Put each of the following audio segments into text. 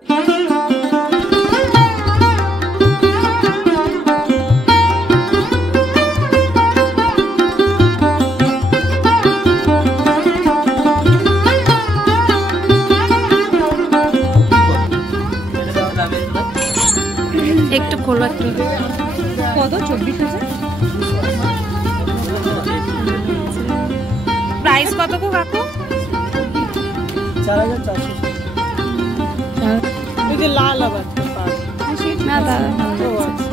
একটু খোলা কত 24,000 প্রাইস কত গো কাকু? 4,400। ওই যে লাল আবার না দাদা ভালো লাগছে।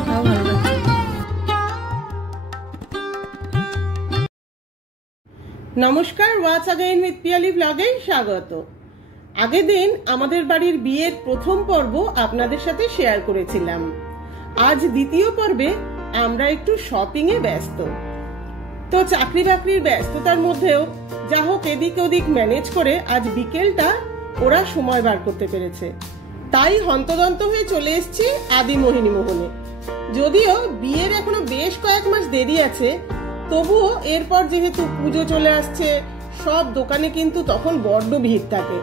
নমস্কার, ওয়াচ अगेन উইথ পিয়ালি ব্লগে স্বাগত। আগের দিন আমাদের বাড়ির বিয়ের প্রথম পর্ব আপনাদের সাথে শেয়ার করেছিলাম। আজ দ্বিতীয় পর্বে আমরা একটু শপিং এ ব্যস্ত। তো চাকরি বাকরির ব্যস্ততার মধ্যেও যা হোক এদিক ওদিক ম্যানেজ করে আজ বিকেলটা ওরা সময় বার করতে পেরেছে। তাই হন্তদন্ত হয়ে চলে এসেছি আদি মোহিনী মোহনে। যদিও বিয়ের এখনো বেশ কয়েক মাস দেরি আছে, তবুও এরপর যেহেতু পুজো চলে আসছে, সব দোকানে কিন্তু তখন বড্ড ভিড় থাকে।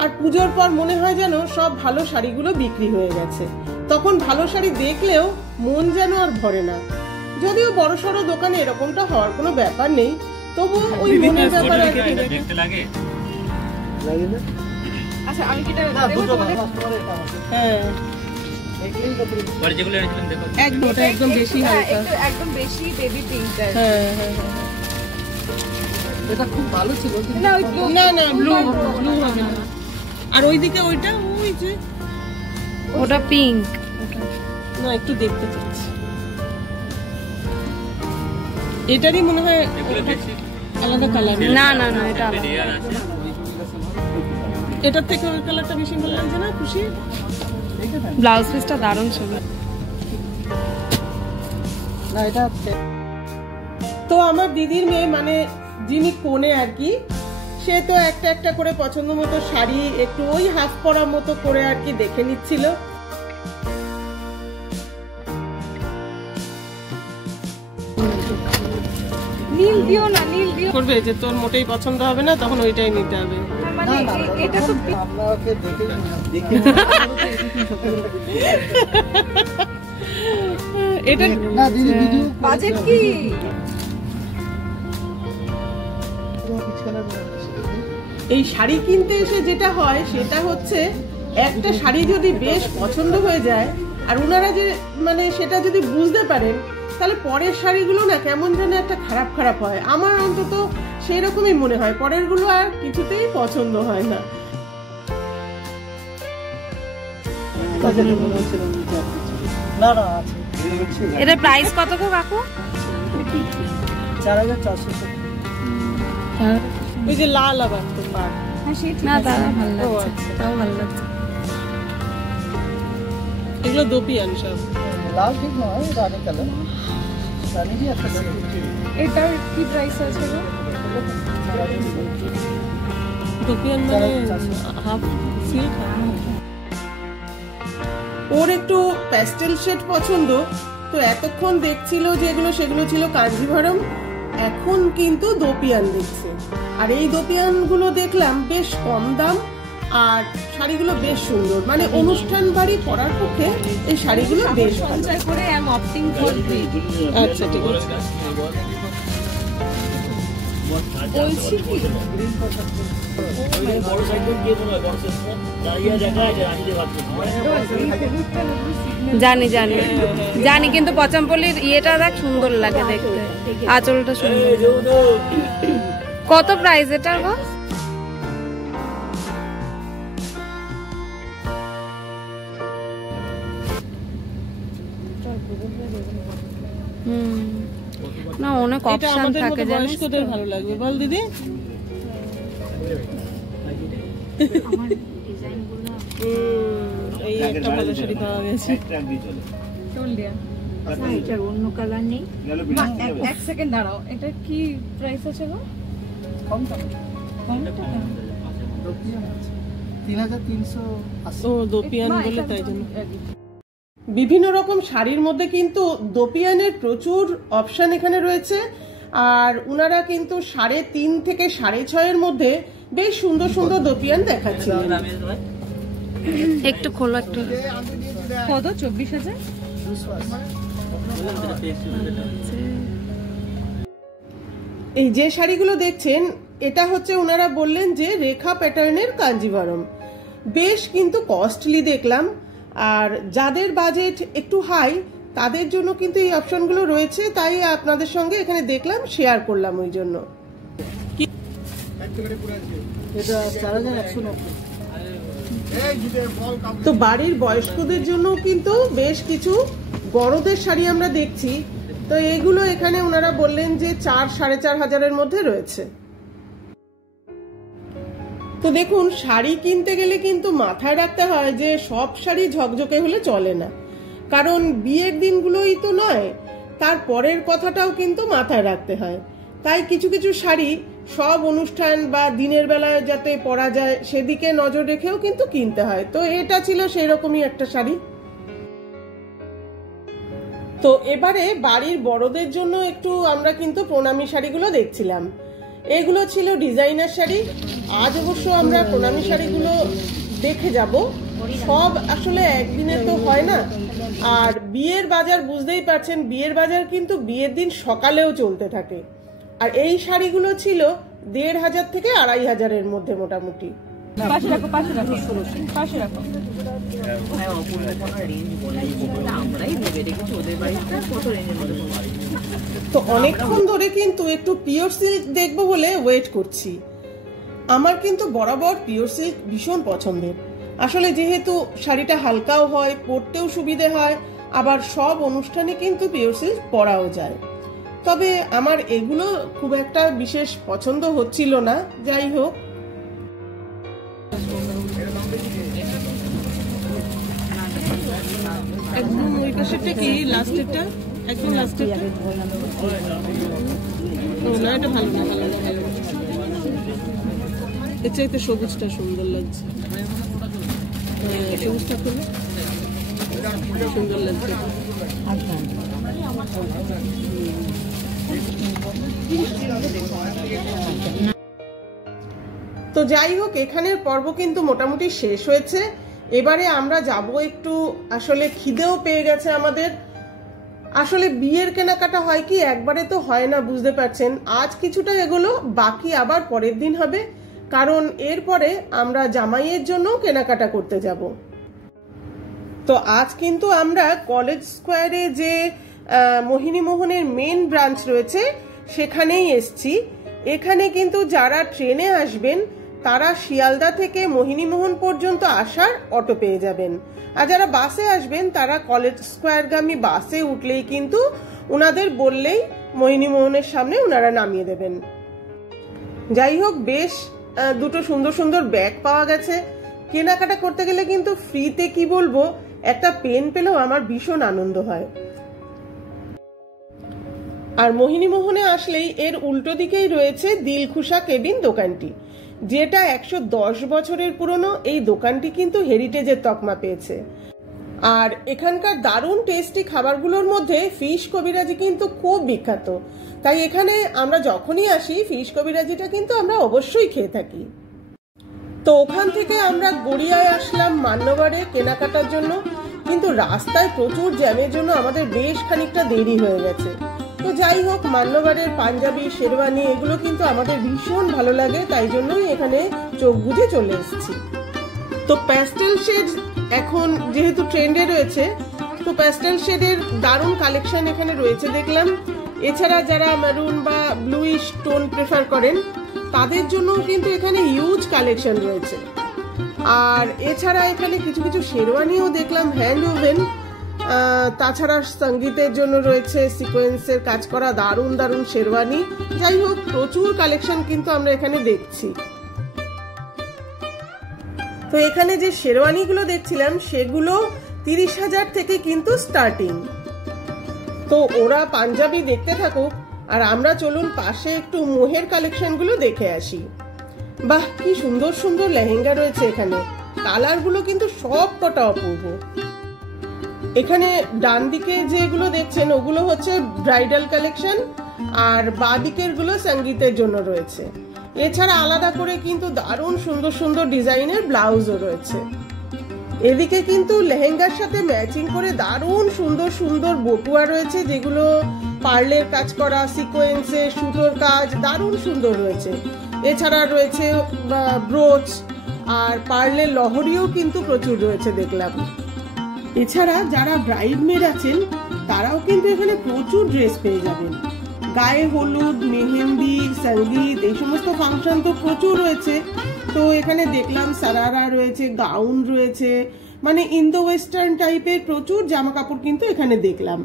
আর পুজোর পর মনে হয় যেন সব ভালো শাড়িগুলো বিক্রি হয়ে গেছে। তখন ভালো শাড়ি দেখলেও মন যেন আর ভরে না। যদিও বড় সড়ো দোকানে এরকমটা হওয়ার কোনো ব্যাপার নেই, তবুও ওই মনের ব্যাপার আর কি দেখতে লাগে। আচ্ছা আমি কি এটা হ্যাঁ একদম বেশি হালকা, একদম বেশি বেবি পিঙ্ক। হ্যাঁ হ্যাঁ এটা খুব ভালো ছিল। না না ব্লু হবে না। আর ওইদিকে ওইটা ওই যে ওটা পিঙ্ক, না একটু দেখতে চাচ্ছি। এটারই মনে হয় আলাদা কালার। না না না এটা এটার থেকে ওই কালারটা বেশি ভালো লাগছে না? খুশি ব্লাউজ পিসটা দারুণ ছিল। না এটা তো আমার দিদির মেয়ে, মানে যিনি কোণে আর কি, সে তো একটা একটা করে পছন্দ মতো শাড়ি একটু ওই হাফ পরা মতো করে আর কি দেখে নিচ্ছিল। নীল দিও না, নীল দিও করবে যে তোর মোটেই পছন্দ হবে না, তখন ওইটাই নিতে হবে। মানে এটা তো আপনাকে দেখে এটা না দিদি ভিডিও বাজেট কি? এই শাড়ি কিনতে এসে যেটা হয় সেটা হচ্ছে, একটা শাড়ি যদি বেশ পছন্দ হয়ে যায় আর ওনারা যে মানে সেটা যদি বুঝতে পারেন, তাহলে পরের শাড়িগুলো না কেমন যেন একটা খারাপ খারাপ হয়। আমার অন্তত সেই রকমই মনে হয়, পরের গুলো আর কিছুতেই পছন্দ হয় না। এটা প্রাইস কত গো কাকু? 4,400। ওই যে লাল আবার তো পার না দাদা ভালো লাগছে, তাও ভালো লাগছে। এগুলো দোপিয়ান সব। লাল ঠিক নয়, রানী কালার। রানী একটা এটার কি প্রাইস আছে গো? দোপিয়ান মানে হাফ সিল্ক। ওর একটু প্যাস্টেল শেড পছন্দ, তো এতক্ষণ দেখছিল যেগুলো সেগুলো ছিল কাঞ্জিভারম, এখন কিন্তু দোপিয়ান দেখছে। আর এই দোপিয়ান গুলো দেখলাম বেশ কম দাম, আর শাড়িগুলো বেশ সুন্দর, মানে অনুষ্ঠান বাড়ি পরার পক্ষে এই শাড়িগুলো বেশ ভালো। করে I am opting for this. আচ্ছা ঠিক আছে। বলছি কি জানি জানি জানি, কিন্তু পচামপল্লির ইয়েটা দেখ সুন্দর লাগে দেখতে, আঁচলটা সুন্দর। কত প্রাইস এটা গো? না অনেক অপশন থাকে জানিস তো। ভালো লাগবে বল দিদি। এই একটা ভালো শাড়ি পাওয়া গেছে। অন্য কালার নেই। এক সেকেন্ড দাঁড়াও, এটা কি প্রাইস আছে গো? কম টাকা। 3,380। ও দোপিয়ান বলে তাই জন্য। বিভিন্ন রকম শাড়ির মধ্যে কিন্তু দোপিয়ানের প্রচুর অপশন এখানে রয়েছে। আর উনারা কিন্তু 3.5 থেকে 6.5 মধ্যে বেশ সুন্দর সুন্দর দোপিয়ান দেখাচ্ছিলেন। একটু খোলো একটু। কত? 24,000। এই যে শাড়িগুলো দেখছেন এটা হচ্ছে ওনারা বললেন যে রেখা প্যাটার্নের কাঞ্জিভারম, বেশ কিন্তু কস্টলি দেখলাম। আর যাদের বাজেট একটু হাই তাদের জন্য কিন্তু এই অপশনগুলো রয়েছে, তাই আপনাদের সঙ্গে এখানে দেখলাম, শেয়ার করলাম ওই জন্য। তো বাড়ির বয়স্কদের জন্য কিন্তু বেশ কিছু বড়দের শাড়ি আমরা দেখছি। তো এগুলো এখানে ওনারা বললেন যে 4-4,500-এর মধ্যে রয়েছে। তো দেখুন, শাড়ি কিনতে গেলে কিন্তু মাথায় রাখতে হয় যে সব শাড়ি ঝকঝকে হলে চলে না, কারণ বিয়ের দিনগুলোই তো নয়, তার পরের কথাটাও কিন্তু মাথায় রাখতে হয়। তাই কিছু কিছু শাড়ি সব অনুষ্ঠান বা দিনের বেলায় যাতে পরা যায় সেদিকে নজর রেখেও কিন্তু কিনতে হয়। তো এটা ছিল সেই রকমই একটা শাড়ি। তো এবারে বাড়ির বড়দের জন্য একটু আমরা কিন্তু প্রণামী শাড়িগুলো দেখছিলাম। এগুলো ছিল ডিজাইনার শাড়ি। আজ অবশ্য আমরা প্রণামী শাড়িগুলো দেখে যাব, সব আসলে একদিনে তো হয় না। আর বিয়ের বাজার বুঝতেই পারছেন, বিয়ের বাজার কিন্তু বিয়ের দিন সকালেও চলতে থাকে। আর এই শাড়িগুলো ছিল 1,500 থেকে 2,500-এর মধ্যে মোটামুটি। তো অনেকক্ষণ ধরে কিন্তু একটু পিওর সিল্ক দেখবো বলে ওয়েট করছি। আমার কিন্তু বরাবর পিওর সিল্ক ভীষণ পছন্দের। আসলে যেহেতু শাড়িটা হালকাও হয়, পরতেও সুবিধে হয়, আবার সব অনুষ্ঠানে কিন্তু পিওর সিল্ক পরাও যায়। তবে আমার এগুলো খুব একটা বিশেষ পছন্দ হচ্ছিল না। যাই হোক, একদম ওই পাশেরটা কি লাস্টেরটা, একদম লাস্টেরটা না, এটা ভালো না, ভালো না, ভালো না। এর চাইতে সবুজটা সুন্দর লাগছে। সবুজটা খুলে সুন্দর লাগছে। তো যাই হোক, এখানের পর্ব কিন্তু মোটামুটি শেষ হয়েছে। এবারে আমরা যাব একটু, আসলে খিদেও পেয়ে গেছে আমাদের। আসলে বিয়ের কেনাকাটা হয় কি একবারে তো হয় না, বুঝতে পারছেন। আজ কিছুটা এগুলো, বাকি আবার পরের দিন হবে, কারণ এরপরে আমরা জামাইয়ের জন্য কেনাকাটা করতে যাব। তো আজ কিন্তু আমরা কলেজ স্কোয়ারে যে মোহিনী মোহনের মেন ব্রাঞ্চ রয়েছে সেখানেই এসছি। এখানে কিন্তু যারা ট্রেনে আসবেন তারা শিয়ালদা থেকে মোহিনীমোহন পর্যন্ত আসার অটো পেয়ে যাবেন, আর যারা বাসে আসবেন তারা কলেজ স্কোয়ারগামী বাসে উঠলেই কিন্তু ওনাদের বললেই মোহিনীমোহনের সামনে ওনারা নামিয়ে দেবেন। যাই হোক, বেশ দুটো সুন্দর সুন্দর ব্যাগ পাওয়া গেছে। কেনাকাটা করতে গেলে কিন্তু ফ্রিতে কি বলবো, একটা পেন পেলেও আমার ভীষণ আনন্দ হয়। আর মোহিনীমোহনে আসলেই এর উল্টো দিকেই রয়েছে দিলখুশা কেবিন দোকানটি, যেটা 110 বছরের পুরনো। এই দোকানটি কিন্তু হেরিটেজের তকমা পেয়েছে। আর এখানকার দারুণ টেস্টি খাবারগুলোর মধ্যে ফিশ কবিরাজি কিন্তু খুব বিখ্যাত। তাই এখানে আমরা যখনই আসি ফিশ কবিরাজিটা কিন্তু আমরা অবশ্যই খেয়ে থাকি। তো ওখান থেকে আমরা গড়িয়ায় আসলাম মান্যবরে কেনাকাটার জন্য, কিন্তু রাস্তায় প্রচুর জ্যামের জন্য আমাদের বেশ খানিকটা দেরি হয়ে গেছে। তো যাই হোক, মান্যবরের পাঞ্জাবি, শেরওয়ানি এগুলো কিন্তু আমাদের ভীষণ ভালো লাগে, তাই জন্যই এখানে চোখ বুজে চলে এসেছি। তো প্যাস্টেল শেড এখন যেহেতু ট্রেন্ডে রয়েছে, তো প্যাস্টেল শেডের দারুণ কালেকশন এখানে রয়েছে দেখলাম। এছাড়া যারা মেরুন বা ব্লুইশ টোন প্রেফার করেন তাদের জন্য কিন্তু এখানে হিউজ কালেকশন রয়েছে। আর এছাড়া এখানে কিছু কিছু শেরওয়ানিও দেখলাম হ্যান্ড ওভেন। তাছাড়া সঙ্গীতের জন্য রয়েছে সিকোয়েন্সের কাজ করা দারুণ দারুণ শেরওয়ানি। যাই হোক, প্রচুর কালেকশন কিন্তু আমরা এখানে দেখছি। তো এখানে যে শেরওয়ানিগুলো দেখছিলাম সেগুলো 30,000 থেকে কিন্তু স্টার্টিং। তো ওরা পাঞ্জাবি দেখতে থাকুক, আর আমরা চলুন পাশে একটু মোহের কালেকশনগুলো দেখে আসি। বাহ, কি সুন্দর সুন্দর লেহেঙ্গা রয়েছে এখানে, কালারগুলো কিন্তু সব কটা অপূর্ব। এখানে ডান দিকে যেগুলো দেখছেন ওগুলো হচ্ছে ব্রাইডাল কালেকশন, আর বাঁ দিকের গুলো সঙ্গীতের জন্য রয়েছে। এছাড়া আলাদা করে কিন্তু দারুণ সুন্দর সুন্দর ডিজাইনের ব্লাউজও রয়েছে। এদিকে কিন্তু লেহেঙ্গার সাথে ম্যাচিং করে দারুণ সুন্দর সুন্দর বটুয়া রয়েছে, যেগুলো পার্লের কাজ করা, সিকোয়েন্সে সুতোর কাজ দারুণ সুন্দর রয়েছে। এছাড়া রয়েছে ব্রোচ আর পার্লের লহরিও কিন্তু প্রচুর রয়েছে দেখলাম। এছাড়া যারা ব্রাইডমেড আছেন তারাও কিন্তু এখানে প্রচুর ড্রেস পেয়ে যাবেন। গায়ে হলুদ, মেহেন্দি, সঙ্গীত এই সমস্ত ফাংশন তো প্রচুর রয়েছে। তো এখানে দেখলাম সারারা রয়েছে, গাউন রয়েছে, মানে ইন্দো ওয়েস্টার্ন টাইপের প্রচুর জামা কাপড় কিন্তু এখানে দেখলাম।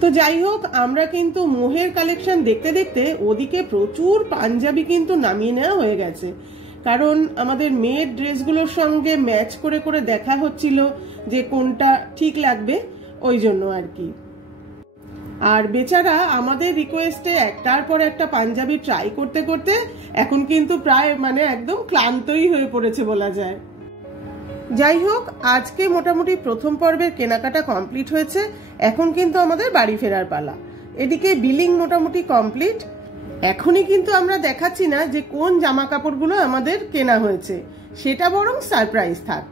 তো যাই হোক, আমরা কিন্তু মোহের কালেকশন দেখতে দেখতে ওদিকে প্রচুর পাঞ্জাবি কিন্তু নামিয়ে নেওয়া হয়ে গেছে, কারণ আমাদের মেয়ের ড্রেসগুলোর সঙ্গে ম্যাচ করে করে দেখা হচ্ছিল যে কোনটা ঠিক লাগবে, ওই জন্য আর কি। আর বেচারা আমাদের রিকোয়েস্টে একটার পর একটা পাঞ্জাবি ট্রাই করতে করতে এখন কিন্তু প্রায় মানে একদম ক্লান্তই হয়ে পড়েছে বলা যায়। যাই হোক, আজকে মোটামুটি প্রথম পর্বের কেনাকাটা কমপ্লিট হয়েছে। এখন কিন্তু আমাদের বাড়ি ফেরার পালা। এদিকে বিলিং মোটামুটি কমপ্লিট। এখনই কিন্তু আমরা দেখাচ্ছি না যে কোন জামা কাপড়গুলো আমাদের কেনা হয়েছে, সেটা বরং সারপ্রাইজ থাক।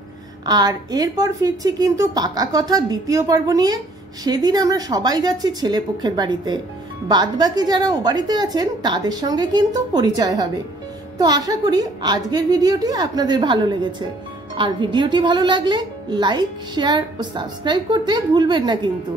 আর এরপর ফিরছি কিন্তু পাকা কথা দ্বিতীয় পর্ব নিয়ে। সেদিন আমরা সবাই যাচ্ছি ছেলেপক্ষের বাড়িতে, বাদ বাকি যারা ও বাড়িতে আছেন তাদের সঙ্গে কিন্তু পরিচয় হবে। তো আশা করি আজকের ভিডিওটি আপনাদের ভালো লেগেছে। আর ভিডিওটি ভালো লাগলে লাইক, শেয়ার ও সাবস্ক্রাইব করতে ভুলবেন না কিন্তু।